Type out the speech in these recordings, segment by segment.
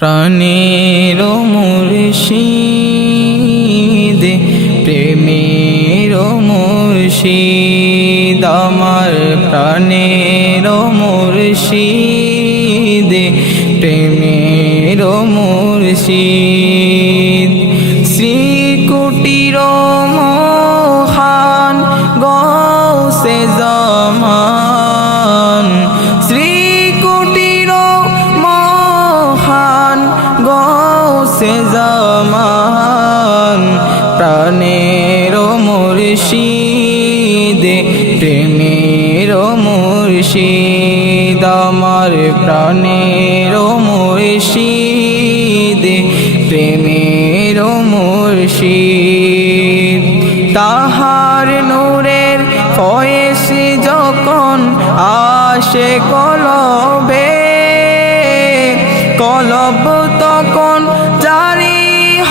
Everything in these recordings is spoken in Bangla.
প্রাণের মুর্শিদ প্রেমের মুর্শিদ আমার প্রাণের মুর্শিদ প্রেমের মুর্শিদ শ্রীকুটির মহান গৌসে জামান শ্রীকুটির মহান গৌসে জামান প্রাণের মুর্শিদ প্রেমের মুর্শিদ আমার প্রাণের মুর্শিদ প্রেমের মুর্শিদ তাহার নূরের ফয়েস যখন আসে কলবে কলব তখন জারি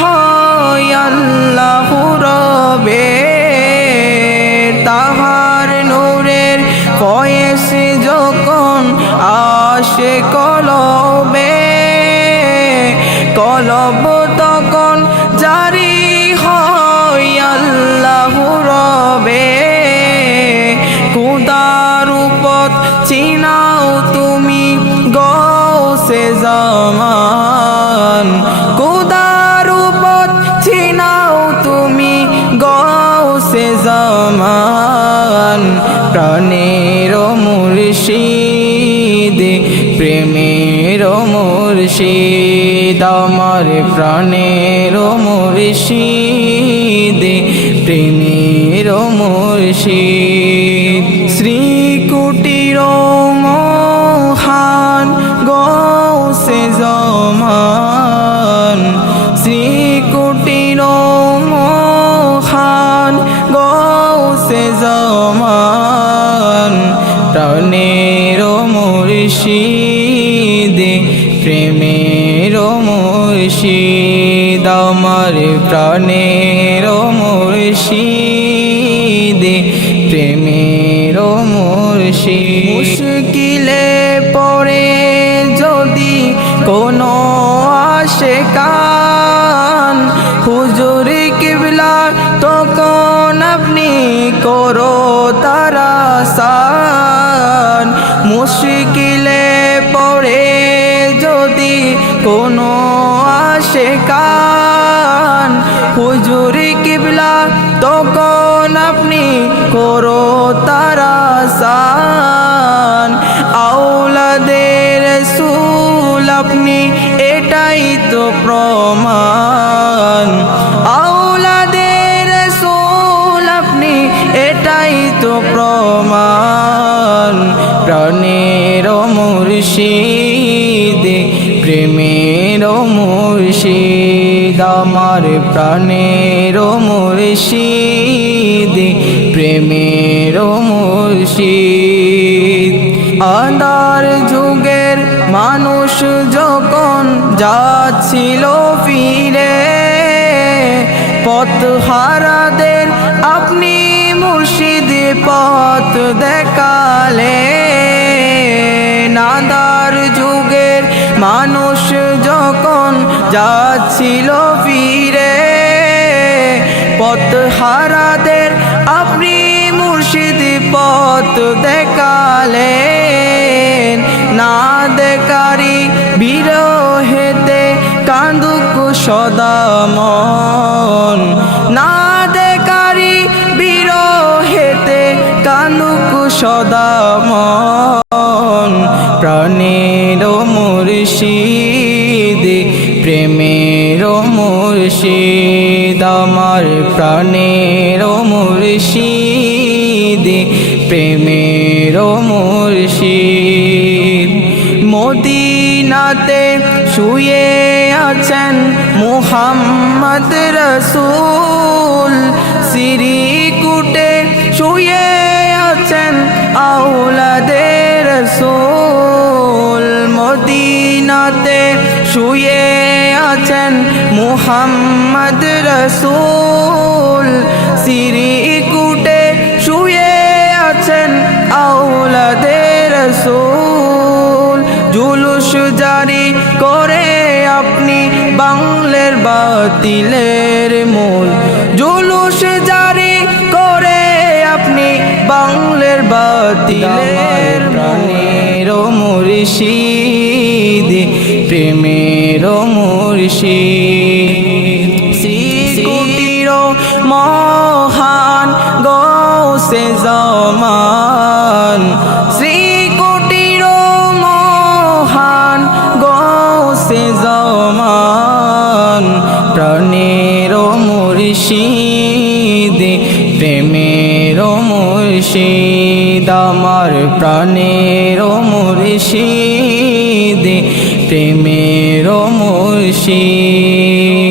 হয় আল্লাহর রবে তাহার নূরের ফয়েস যখন আসে কলবে কলব তখন জারি হয় আল্লাহর রবে খোদার উপর চিনাও তুমি গৌসে জামান খোদার উপর চিনাও তুমি গৌসে জামান প্রাণের মুর্শিদ প্রেমের মুর্শিদ আমার প্রাণের মুর্শিদ প্রেমের মুর্শিদ শ্রীকুটির মহান গৌসে জামান শ্রীকুটির মহান গৌসে জামান প্রাণের মুর্শিদ প্রেমের মুর্শিদ আমার প্রাণের মুর্শিদ প্রেমের মুর্শিদ মুশকিলে পড়ে যদি কোনো আশিকান হুজুর কিবলা তখন আপনি করো তারা সান মুশকিলে পড়ে যদি কোনো আশিকান হুজুর কিবলা তখন আপনি করো তারা সান আওলাদের রাসূল আপনি এটাই তো প্রমাণ আওলাদের রাসূল আপনি এটাই তো প্রমাণ প্রাণের মুর্শিদ প্রেমের মুর্শিদ আমার প্রাণের মুর্শিদ প্রেমের মুর্শিদ আন্ধার যুগের মানুষ যখন যাচ্ছিল ফিরে পথ হারাদের আপনি মুর্শিদ পথ দেখালে আন্ধার যুগের মানুষ যখন যাচ্ছিল ফিরে পথ হারাদের আপনি মুর্শিদ পথ দেখালেন না দেখারি বিরহেতে কান্দুক সদা মন না দেখারি বিরহেতে কান্দুক সদা মন প্রাণের মুর্শিদ প্রেমের মুর্শিদ আমার প্রাণের মুর্শিদ প্রেমের মুর্শিদ মদিনাতে শুয়ে আছেন মুহাম্মদ রাসূল শ্রীকুটে শুয়ে আছেন আওলাদের রাসূল মদিনাতে শুয়ে আছেন মুহাম্মদ রাসূল শ্রীকুটে শুয়ে আছেন আওলাদের রাসূল জুলুস জারি করে বাতিলের মূল জুলুস জারি করে আপনি বাংলার বাতিলের প্রাণের মুর্শিদ প্রেমের মুর্শিদ শ্রীকুটির মহান গৌসে জামান শ্রীকুটির মহান গৌসে জামান প্রাণের মুর্শিদ প্রেমের মুর্শিদ আমার প্রাণের মুর্শিদ প্রেমের মুর্শিদ।